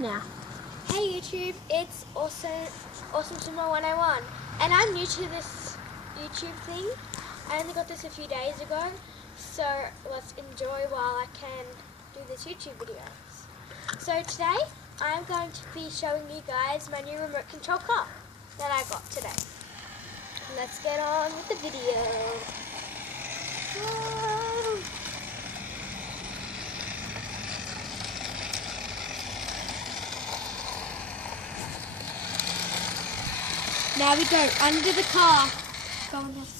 now. Hey YouTube, it's Awesome Swimmer 101, and I'm new to this YouTube thing. I only got this a few days ago, so let's enjoy while I can do this YouTube videos. So today, I'm going to be showing you guys my new remote control car that I got today. Let's get on with the video. Whoa. Now we go under the car. Go on this.